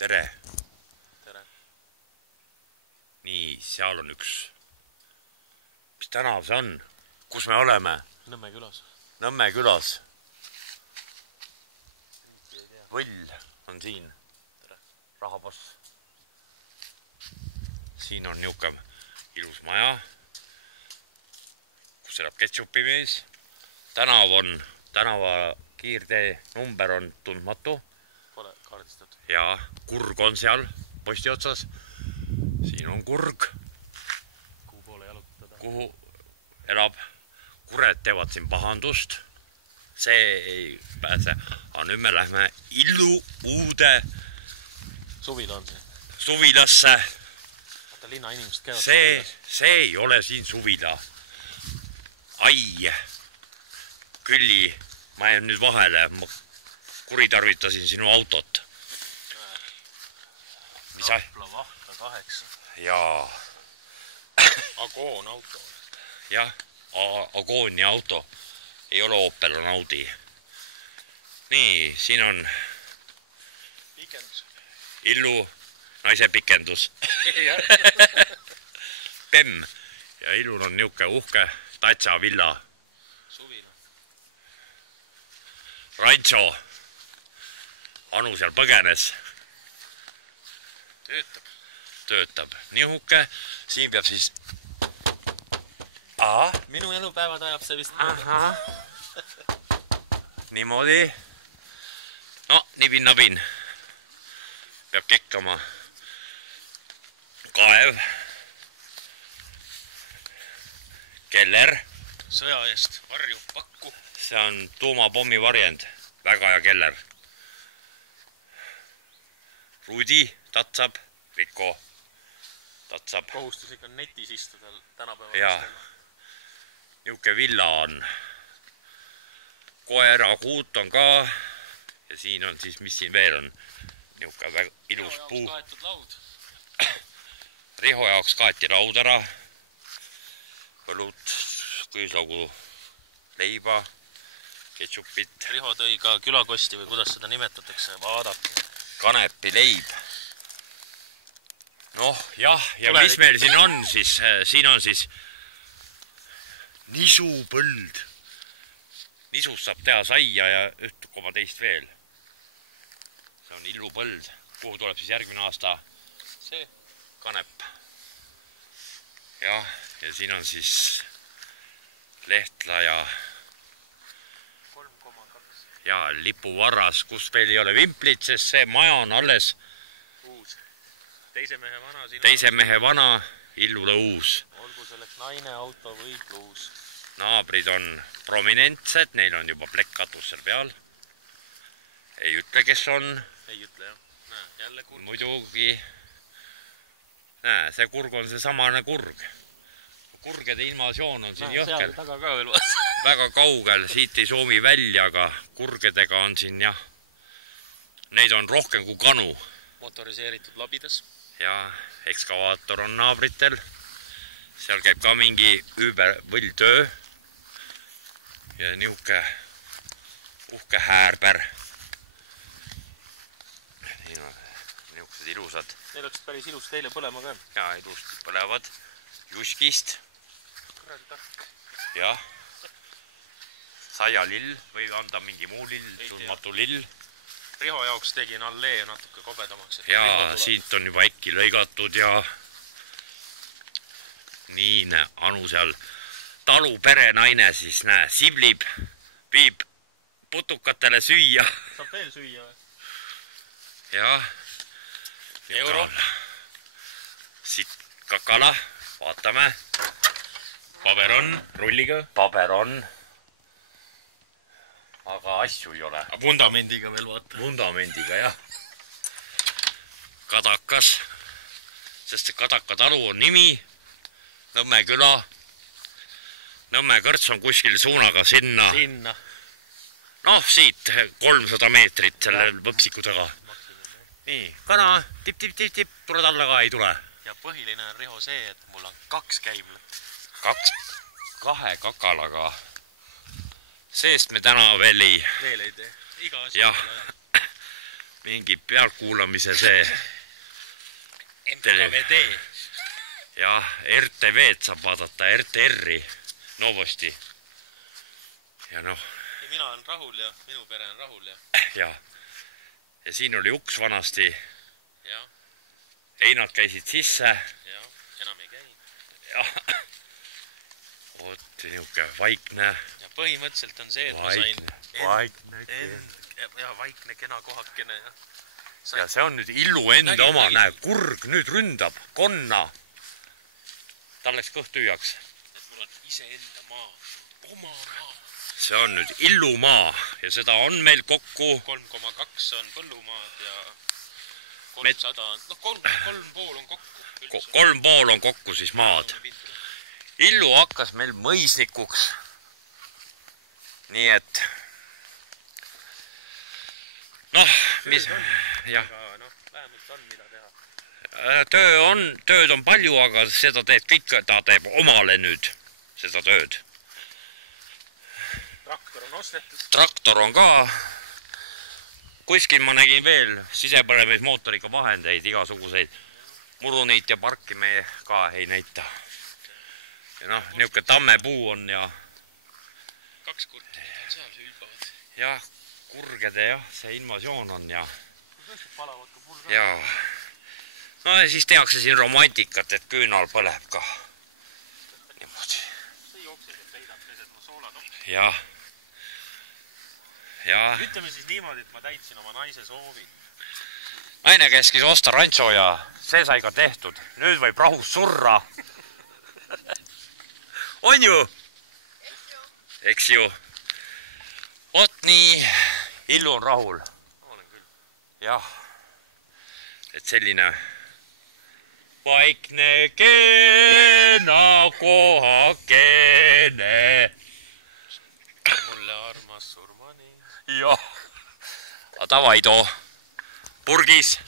tere. Tere. Nii, seal on üks. Mis tänav see on? Kus me oleme? Nõmme külas. Nõmme külas. Võll on siin. Tere. Rahaboss. Siin on niuke ilus maja, kus elab ketšupimees. Tänava kiirtee number on tundmatu. Pole kaardistatud. Ja kurg on seal posti otsas. Siin on kurg. Kuhu poole jalutada? Kuhu elab. Kured teevad siin pahandust. See ei pääse. Aga nüüd me lähme Illu uude Suvila on see. Suvilasse. Vaata linna inimesed käivad suvilas. See ei ole siin suvila. Ai. Külli, ma jään nüüd vahele. Ma kuritarvitasin sinu autot. Rapla Vahtra 8. Jaa. Agoon auto. Jah, Agooni auto. Ei ole Opel, on Audi. Nii, siin on Pikendus. Illu naise pikendus. Pemm. Ja Illul on niuke uhke Tatsa villa. Suvila. Rancho. Anu seal põgenes. Töötab. Niuke. Siin peab siis... Minu elupäevad ajab see vist. Aha. Niimoodi. No, nibin-nabin. Peab kekkama. Kaev. Keller. Sõja eest varju pakku. See on tuumapommi varjend. Väga hea keller. Rudi tatsab. Riko tatsab. Kohustus ikka netis istuda tänapäeva. Jaa. Niuke villa on. Koerakuut on ka. Ja siin on siis, mis siin veel on. Niuke väga ilus puu. Kaetud laud. Riho jaoks kaeti laud ära. Põlut, küüslaugu leiba, ketšupit. Riho tõi ka külakosti või kuidas seda nimetatakse. Vaadake. Kanepi leib. Noh, jah, ja mis meil siin on siis? Siin on siis nisupõld. Nisust saab teha saia ja üht koma teist veel. See on illupõld. Kuhu tuleb siis järgmine aasta? See. Kanep. Jah, ja siin on siis Lehtla ja 3,2. Ja lipuvarras, kus veel ei ole vimplit, sest see maja on alles uus. Teise mehe vana. Teise mehe vana, Illule uus. Olgu selleks naine, auto või pluus. Naabrid on prominentsed, neil on juba plekkkatus seal peal. Ei ütle, kes on. Ei ütle, jah. Näe, jälle kurg. Muidugi. Näe, see kurg on see samane kurg. Kurgede invasioon on siin jõhkel. Seal taga ka veel vaat. Väga kaugel, siit ei soomi välja, aga kurgedega on siin jah. Neid on rohkem kui kanu. Motoriseeritud labidas. Ja ekskavaator on naabritel. Seal käib ka mingi võlltöö. Ja niuke uhke häärber. Niuksed ilusad. Neil oleks päris ilus teile põlema ka. Ja ilust põlevad. Juskist. Kuradi tark. Jah. Saia lill või anda mingi muu lill, tundmatu lill. Riho jaoks tegin allee natuke kobedamaks. Ja siit on juba äkki lõigatud ja nii Anu seal talu perenaine siis näe, siblib, viib putukatele süüa. Saab veel süüa või? Jah. Euro. Siit kakala, vaatame. Paber on, rulliga. Paber on. Aga asju ei ole. Vundamendiga veel vaata. Vundamendiga, jah. Kadakas. Sest see Kadaka talu on nimi. Nõmme küla. Nõmme kõrts on kuskil suunaga sinna. Sinna. Noh, siit 300 meetrit selle võpsiku taga. Nii, kana, tip, tuled alla ka, ei tule. Ja põhiline on Riho see, et mul on 2 käimlat. 2 kakalaga. Seest me täna veel ei tee. Iga asi. Jah. mingi pealtkuulamise see NKVD. jah, RTV-d saab vaadata, RTR-i Novosti. Ja noh. Ja mina olen rahul ja minu pere on rahul ja. Ja siin oli uks vanasti. Ja. Heinad käisid sisse. Ja, enam ei käi. Ja. Oot, niuke vaikne. Ja põhimõtteliselt on see, et ma sain vaikne kena kohakene ja. Ja see on nüüd Illu enda oma, näe, kurg nüüd ründab, konna. Tal läks kõht tühjaks. Et mul on ise enda maa, oma maa. See on nüüd Illu maa ja seda on meil kokku 3,2 on põllumaad ja 300 on, no 3,5 on kokku. 3,5 on kokku siis maad. Illu hakkas meil mõisnikuks. Nii et noh, mis jah. Aga noh, vähemalt on mida teha. Tööd on palju, aga seda teeb kõik, ta teeb omale nüüd seda tööd. Traktor on ostetud. Traktor on ka. Kuskil ma nägin veel sisepõlemismootoriga vahendeid, igasuguseid. Muruniit ja parki me ka ei näita. Ja noh, niuke tammepuu on ja 2 kurti on seal hülbavad. jah, kurgede jah, see invasioon on ja palavad ka pul ka. ja no ja siis tehakse siin romantikat, et küünal põleb ka. Niimoodi. See jookseb ja peidab keset mu soolatoppi. Ja. Ütleme siis niimoodi, et ma täitsin oma naise soovi. Naine keskis osta rantso ja see sai ka tehtud. Nüüd võib rahus surra. On ju? Eks ju. Ot nii, Illu on rahul. Olen küll. Jah, et selline vaikne kena kohakene. Mulle armas surmani. Jah, davai too, purgis.